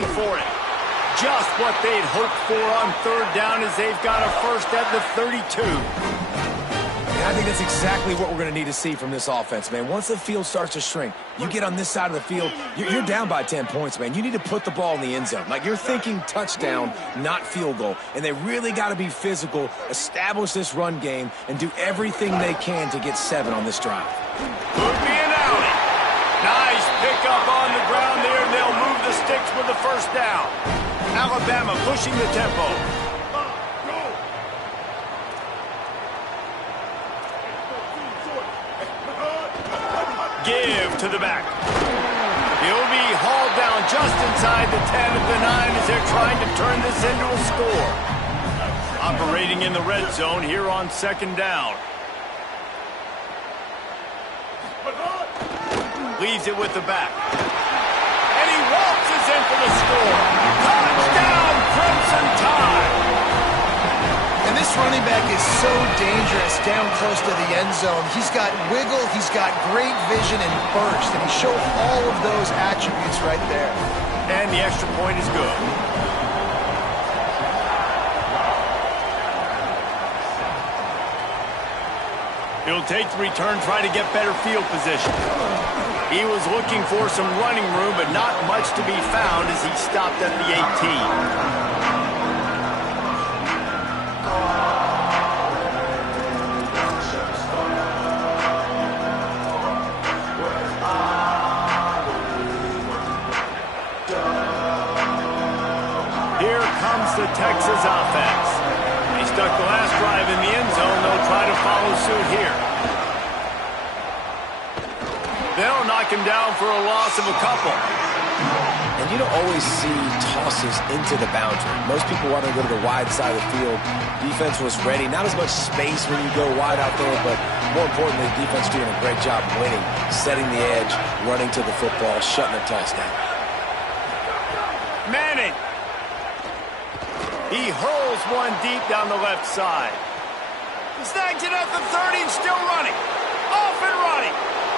run for it. Just what they'd hoped for on third down as they've got a first at the 32. And I think that's exactly what we're going to need to see from this offense, man. Once the field starts to shrink, you get on this side of the field, you're down by 10 points, man. You need to put the ball in the end zone. Like, you're thinking touchdown, not field goal. And they really got to be physical, establish this run game, and do everything they can to get 7 on this drive. Could be an outie. Nice pickup on the ground there. They'll move the sticks with the first down. Alabama pushing the tempo. Give to the back. He'll be hauled down just inside the 10 of the 9 as they're trying to turn this into a score. Operating in the red zone here on second down. Leaves it with the back. And he waltzes in for the score. Touchdown, Crimson Tide! And this running back is so dangerous down close to the end zone. He's got wiggle, he's got great vision and burst, and he showed all of those attributes right there. And the extra point is good. He'll take the return, try to get better field position. He was looking for some running room, but not much to be found as he stopped at the 18. The Texas offense. They stuck the last drive in the end zone. They'll try to follow suit here. They'll knock him down for a loss of a couple. And you don't always see tosses into the boundary. Most people want to go to the wide side of the field. Defense was ready. Not as much space when you go wide out there, but more importantly, the defense doing a great job winning, setting the edge, running to the football, shutting the touchdown. Manning. He hurls one deep down the left side. He snags it at the 30 and still running. Off and running.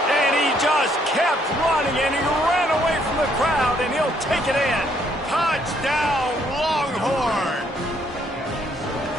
And he just kept running, and he ran away from the crowd, and he'll take it in. Touchdown, Longhorn.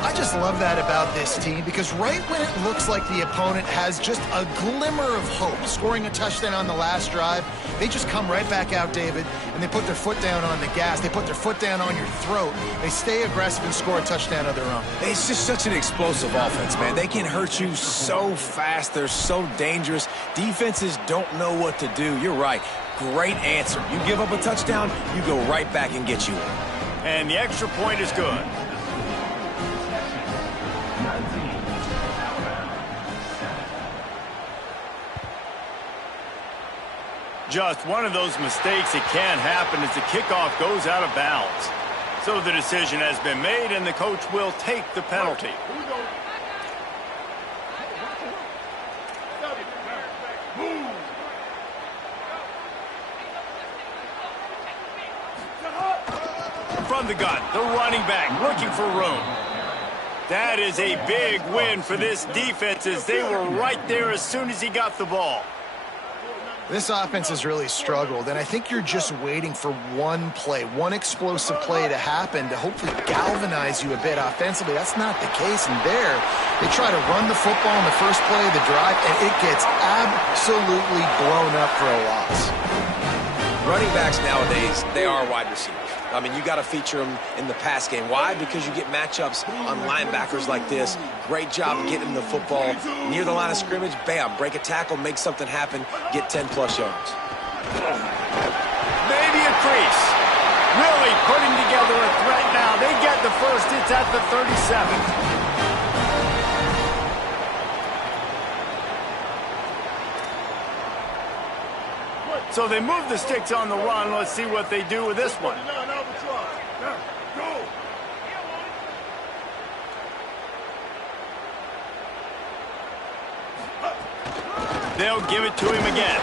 I just love that about this team, because right when it looks like the opponent has just a glimmer of hope, scoring a touchdown on the last drive, they just come right back out, David, and they put their foot down on the gas. They put their foot down on your throat. They stay aggressive and score a touchdown of their own. It's just such an explosive offense, man. They can hurt you so fast. They're so dangerous. Defenses don't know what to do. You're right. Great answer. You give up a touchdown, you go right back and get you one. And the extra point is good. Just one of those mistakes that can happen as the kickoff goes out of bounds. So the decision has been made, and the coach will take the penalty. From the gun, the running back looking for room. That is a big win for this defense, as they were right there as soon as he got the ball. This offense has really struggled, and I think you're just waiting for one play, one explosive play to happen to hopefully galvanize you a bit offensively. That's not the case, and there, they try to run the football in the first play of the drive, and it gets absolutely blown up for a loss. Running backs nowadays, they are wide receivers. I mean, you got to feature them in the pass game. Why? Because you get matchups on linebackers like this. Great job getting the football near the line of scrimmage. Bam, break a tackle, make something happen, get 10-plus yards. Maybe a crease. Really putting together a threat now. They get the first. It's at the 37. So they move the sticks on the run. Let's see what they do with this one. They'll give it to him again.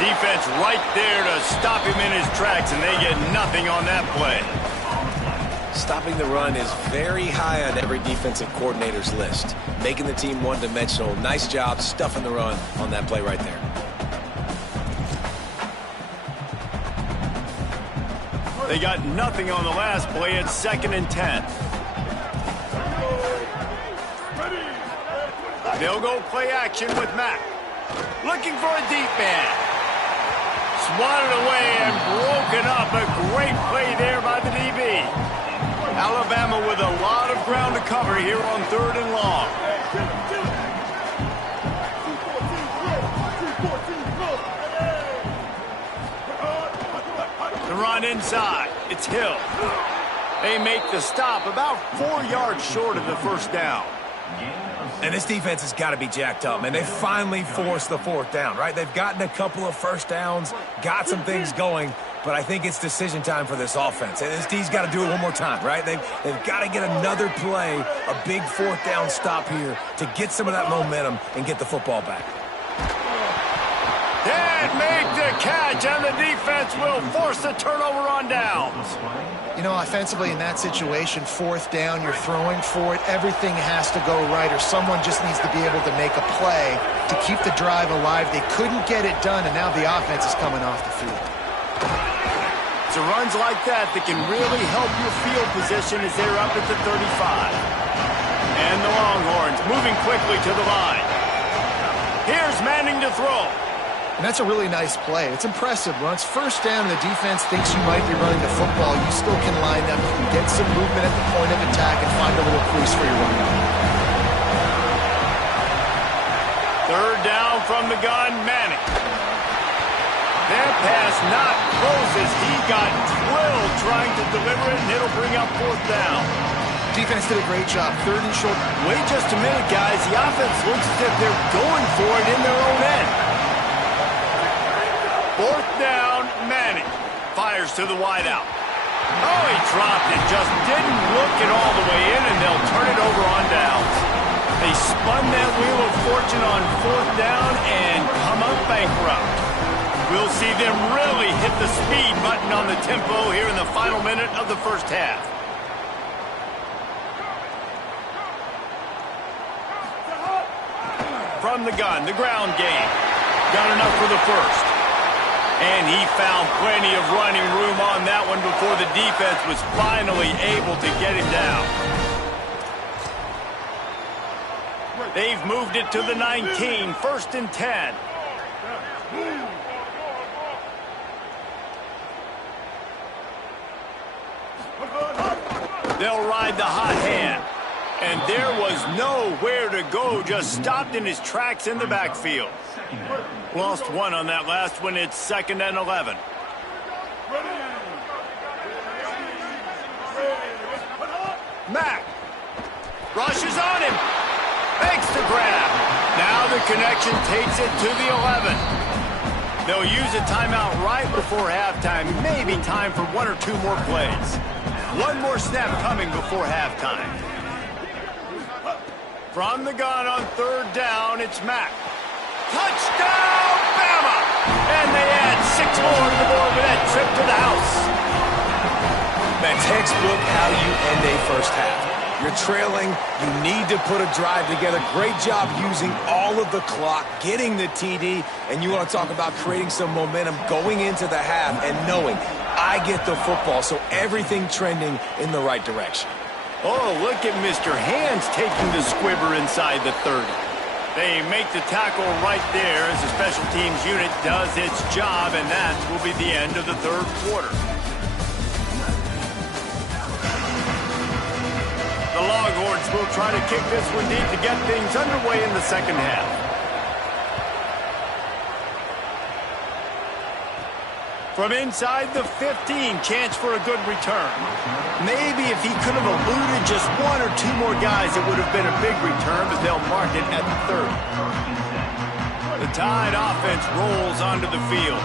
Defense right there to stop him in his tracks, and they get nothing on that play. Stopping the run is very high on every defensive coordinator's list. Making the team one-dimensional. Nice job stuffing the run on that play right there. They got nothing on the last play. It's 2nd and 10. They'll go play action with Mack. Looking for a deep man. Swatted away and broken up. A great play there by the DB. Alabama with a lot of ground to cover here on 3rd and long. The run inside. It's Hill. They make the stop about 4 yards short of the first down. And this defense has got to be jacked up, man. They finally forced the 4th down, right? They've gotten a couple of first downs, got some things going, but I think it's decision time for this offense. And this D's got to do it one more time, right? They've got to get another play, a big 4th down stop here to get some of that momentum and get the football back. Can't make the catch, and the defense will force the turnover on downs. You know, offensively in that situation, 4th down, you're throwing for it. Everything has to go right, or someone just needs to be able to make a play to keep the drive alive. They couldn't get it done, and now the offense is coming off the field. It's runs like that can really help your field position as they're up at the 35. And the Longhorns moving quickly to the line. Here's Manning to throw. And that's a really nice play. It's impressive. When it's 1st down and the defense thinks you might be running the football, you still can line up. You can get some movement at the point of attack and find a little crease for your running back. 3rd down from the gun, Manning. That pass not close as he got drilled trying to deliver it, and it'll bring up 4th down. Defense did a great job. 3rd and short. Wait just a minute, guys. The offense looks as if they're going for it in their own end. 4th down, Manning. Fires to the wideout. Oh, he dropped it. Just didn't look it all the way in, and they'll turn it over on downs. They spun that wheel of fortune on 4th down and come up bankrupt. We'll see them really hit the speed button on the tempo here in the final minute of the first half. From the gun, the ground game. Got enough for the first. And he found plenty of running room on that one before the defense was finally able to get him down. They've moved it to the 19, 1st and 10. They'll ride the hot hand. And there was nowhere to go, just stopped in his tracks in the backfield. Lost one on that last one. It's 2nd and 11. Mack rushes on him. Makes the grab. Now the connection takes it to the 11. They'll use a timeout right before halftime. Maybe time for 1 or 2 more plays. One more snap coming before halftime. From the gun on 3rd down, it's Mack. Touchdown, Bama! And they add 6 more to the board with that trip to the house. Man, textbook how you end a first half. You're trailing, you need to put a drive together. Great job using all of the clock, getting the TD, and you want to talk about creating some momentum going into the half and knowing I get the football, so everything trending in the right direction. Oh, look at Mr. Hands taking the squibber inside the 30. They make the tackle right there as the special teams unit does its job, and that will be the end of the 3rd quarter. The Longhorns will try to kick this one deep to get things underway in the 2nd half. From inside the 15, chance for a good return. Maybe if he could have eluded just 1 or 2 more guys, it would have been a big return, but they'll mark it at the 30. The Tide offense rolls onto the field.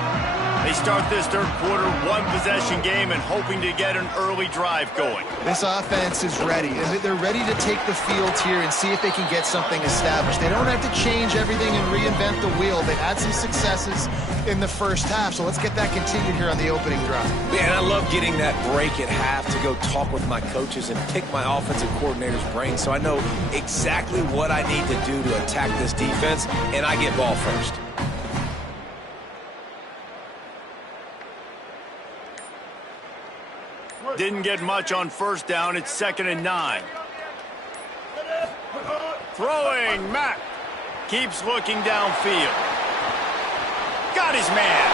They start this 3rd quarter, 1-possession game and hoping to get an early drive going. This offense is ready. They're ready to take the field here and see if they can get something established. They don't have to change everything and reinvent the wheel. They've had some successes in the first half, so let's get that continued here on the opening drive. Man, I love getting that break at half to go talk with my coaches and pick my offensive coordinator's brain so I know exactly what I need to do to attack this defense, and I get ball first. Didn't get much on first down. It's 2nd and 9. Throwing, Mack. Keeps looking downfield. Got his man.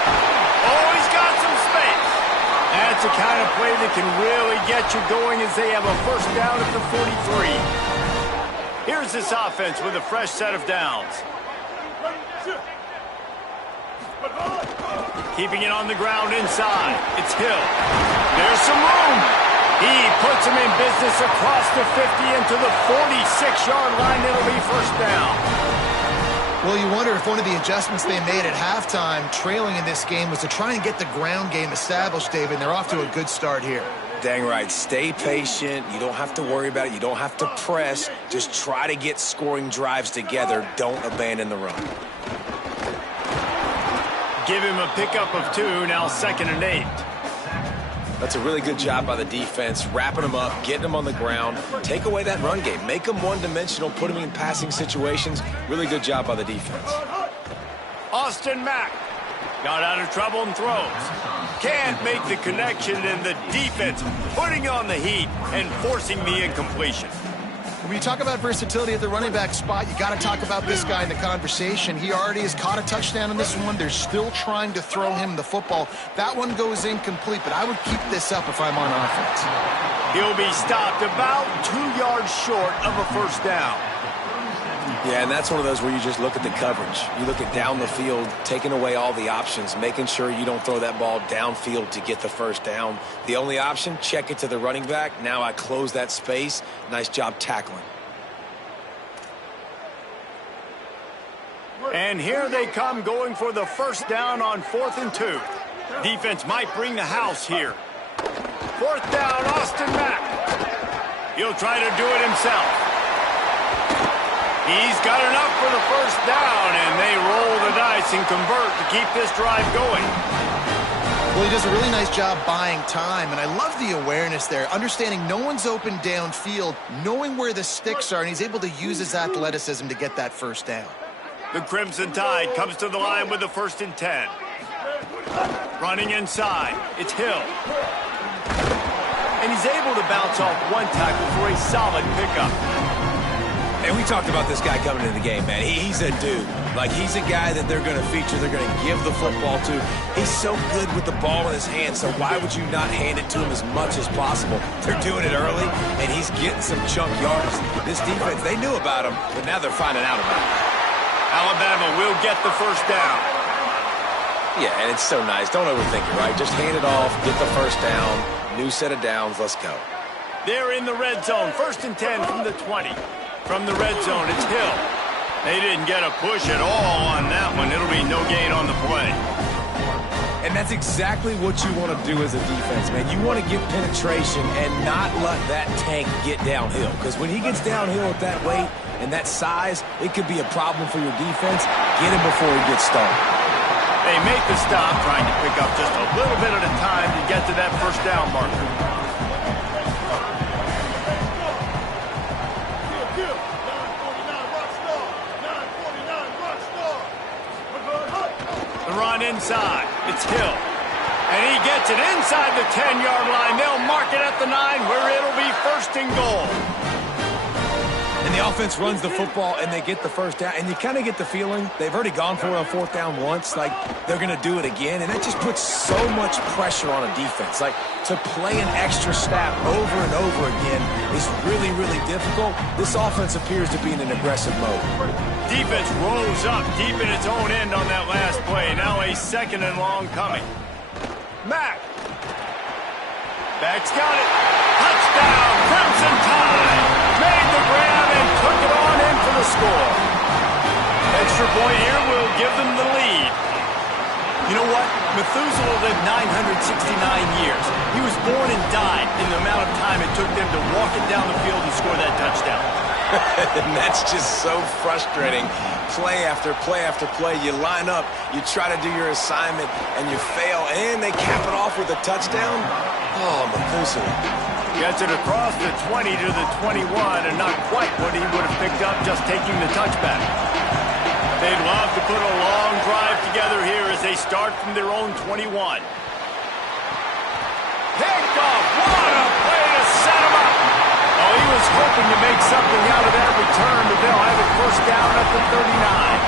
Oh, he's got some space. That's the kind of play that can really get you going as they have a first down at the 43. Here's this offense with a fresh set of downs. Keeping it on the ground inside. It's Hill. There's some room. He puts him in business across the 50 into the 46-yard line. It'll be first down. Well, you wonder if one of the adjustments they made at halftime, trailing in this game, was to try and get the ground game established, David. They're off to a good start here. Dang right. Stay patient. You don't have to worry about it. You don't have to press. Just try to get scoring drives together. Don't abandon the run. Give him a pickup of 2, now 2nd and 8. That's a really good job by the defense, wrapping them up, getting them on the ground. Take away that run game. Make them one-dimensional, put them in passing situations. Really good job by the defense. Austin Mack got out of trouble and throws. Can't make the connection, and the defense putting on the heat and forcing the incompletion. When you talk about versatility at the running back spot, you got to talk about this guy in the conversation. He already has caught a touchdown in this one. They're still trying to throw him the football. That one goes incomplete, but I would keep this up if I'm on offense. He'll be stopped about 2 yards short of a first down. Yeah, and that's one of those where you just look at the coverage. You look at down the field, taking away all the options, making sure you don't throw that ball downfield to get the first down. The only option, check it to the running back. Now I close that space. Nice job tackling. And here they come going for the first down on 4th and 2. Defense might bring the house here. 4th down, Austin Mack. He'll try to do it himself. He's got enough for the first down, and they roll the dice and convert to keep this drive going. Well, he does a really nice job buying time, and I love the awareness there, understanding no one's open downfield, knowing where the sticks are, and he's able to use his athleticism to get that first down. The Crimson Tide comes to the line with the 1st and 10. Running inside, it's Hill. And he's able to bounce off one tackle for a solid pickup. And we talked about this guy coming into the game, man. He's a dude. Like, he's a guy that they're going to feature, they're going to give the football to. He's so good with the ball in his hand, so why would you not hand it to him as much as possible? They're doing it early, and he's getting some chunk yards. This defense, they knew about him, but now they're finding out about him. Alabama will get the first down. Yeah, and it's so nice. Don't overthink it, right? Just hand it off, get the first down, new set of downs, let's go. They're in the red zone, 1st and 10 from the 20. From the red zone, it's Hill. They didn't get a push at all on that one. It'll be no gain on the play. And that's exactly what you want to do as a defense, man. You want to get penetration and not let that tank get downhill. Because when he gets downhill at that weight and that size, it could be a problem for your defense. Get him before he gets started. They make the stop, trying to pick up just a little bit at a time to get to that first down marker. Run inside. It's Hill. And he gets it inside the 10-yard line. They'll mark it at the 9 where it'll be 1st and goal. And the offense runs the football and they get the first down. And you kind of get the feeling they've already gone for it on 4th down once. Like, they're going to do it again. And that just puts so much pressure on a defense. Like, to play an extra snap over and over again is really, really difficult. This offense appears to be in an aggressive mode. Defense rolls up deep in its own end on that last play. Now a 2nd and long coming. Mack. Mack's got it. Touchdown, Crimson Tide. Made the grab and took it on in for the score. Extra point here will give them the lead. You know what? Methuselah lived 969 years. He was born and died in the amount of time it took them to walk it down the field and score that touchdown. And that's just so frustrating. Play after play after play. You line up, you try to do your assignment, and you fail, and they cap it off with a touchdown. Oh, Methuselah. Gets it across the 20 to the 21, and not quite what he would have picked up just taking the touchback. They'd love to put a long drive together here as they start from their own 21. Picked off wide. hoping to make something out of that return, but they'll have it first down at the 39.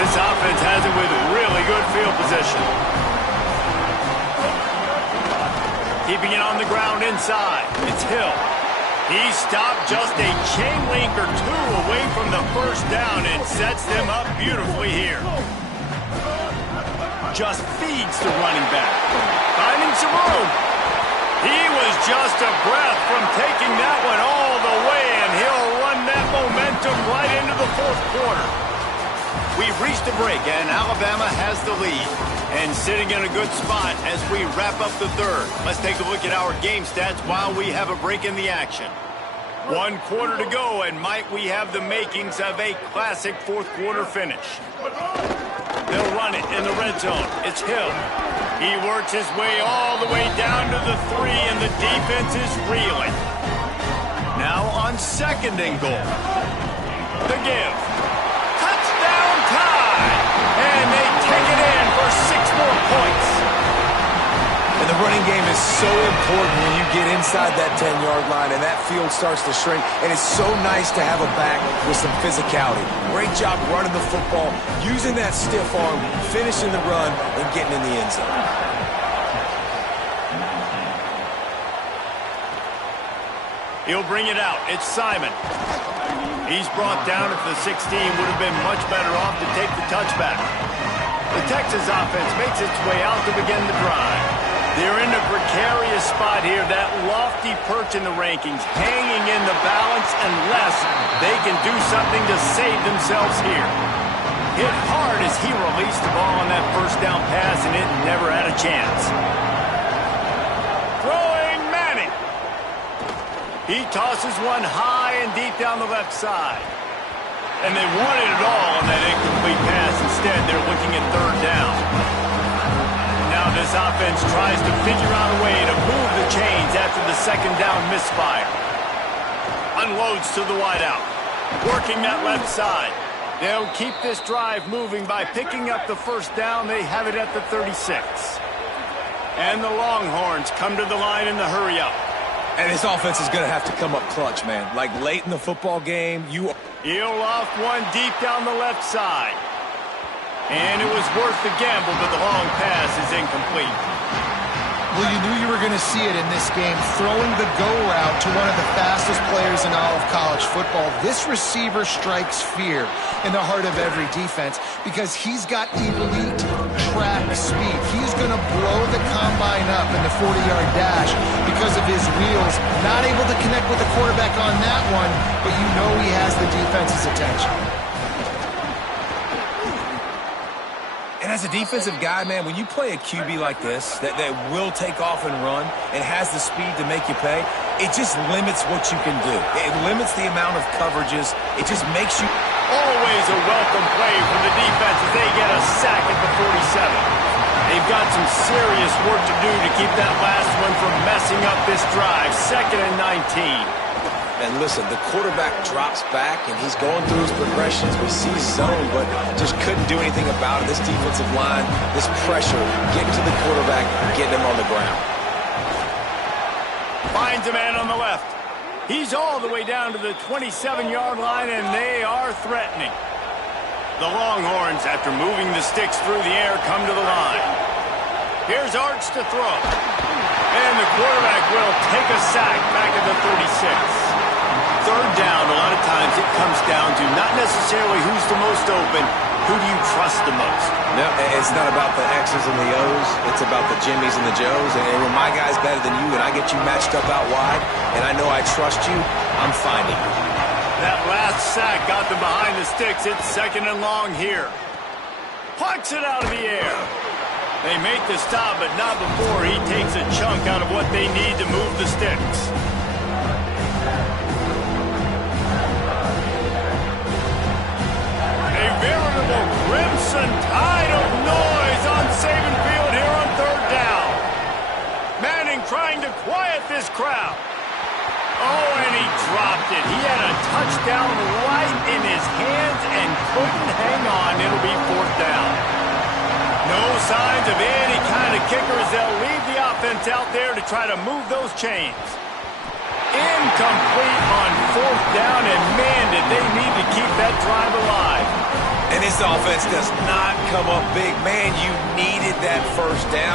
This offense has it with really good field position. Keeping it on the ground inside. It's Hill. He stopped just a chain link or two away from the first down and sets them up beautifully here. Just feeds the running back. Finding some room. He was just a breath from taking that one all the way, and he'll run that momentum right into the fourth quarter. We've reached a break, and Alabama has the lead. And sitting in a good spot as we wrap up the third. Let's take a look at our game stats while we have a break in the action. 1 quarter to go, and might we have the makings of a classic fourth quarter finish. They'll run it in the red zone. It's Hill. He works his way all the way down to the 3, and the defense is reeling. Now on second and goal. The give. Touchdown tie! And they take it in for 6 more points. And the running game is so important when you get inside that 10-yard line and that field starts to shrink. And it's so nice to have a back with some physicality. Great job running the football, using that stiff arm, finishing the run, and getting in the end zone. He'll bring it out. It's Simon. He's brought down at the 16. Would have been much better off to take the touchback. The Texas offense makes its way out to begin the drive. They're in a precarious spot here, that lofty perch in the rankings, hanging in the balance unless they can do something to save themselves here. Hit hard as he released the ball on that first down pass, and it never had a chance. Throwing Manning. He tosses one high and deep down the left side. And they wanted it all on that incomplete pass. Instead, they're looking at third down. Now this offense tries to figure out a way to move the chains after the second down misfire. Unloads to the wideout. Working that left side. They'll keep this drive moving by picking up the first down. They have it at the 36. And the Longhorns come to the line in the hurry-up. And this offense is going to have to come up clutch, man. Like late in the football game, He'll off one deep down the left side. And it was worth the gamble, but the long pass is incomplete. Well, you knew you were going to see it in this game, throwing the go route to one of the fastest players in all of college football. This receiver strikes fear in the heart of every defense because he's got elite track speed. He's going to blow the combine up in the 40-yard dash because of his wheels. Not able to connect with the quarterback on that one, but you know he has the defense's attention. And as a defensive guy, man, when you play a QB like this that will take off and run and has the speed to make you pay, it just limits what you can do. It limits the amount of coverages. It just makes you... Always a welcome play for the defense as they get a sack at the 47. They've got some serious work to do to keep that last one from messing up this drive. 2nd and 19. And listen, the quarterback drops back, and he's going through his progressions. We see zone, but just couldn't do anything about it. This defensive line, this pressure, getting to the quarterback, getting him on the ground. Finds a man on the left. He's all the way down to the 27-yard line, and they are threatening. The Longhorns, after moving the sticks through the air, come to the line. Here's Arch to throw. And the quarterback will take a sack back at the 36. Third down, a lot of times it comes down to not necessarily who's the most open, who do you trust the most? No, it's not about the X's and the O's. It's about the Jimmies and the Joes. And when my guy's better than you and I get you matched up out wide and I know I trust you, I'm finding you. That last sack got them behind the sticks. It's 2nd and long here. Pucks it out of the air. They make the stop, but not before he takes a chunk out of what they need to move the sticks. A veritable crimson tide of noise on Saban Field here on third down. Manning trying to quiet this crowd. Oh, and he dropped it. He had a touchdown right in his hands and couldn't hang on. It'll be 4th down. No signs of any kind of kickers. They'll leave the offense out there to try to move those chains. Incomplete on 4th down, and man, did they need to keep that drive alive. And this offense does not come up big. Man, you needed that first down.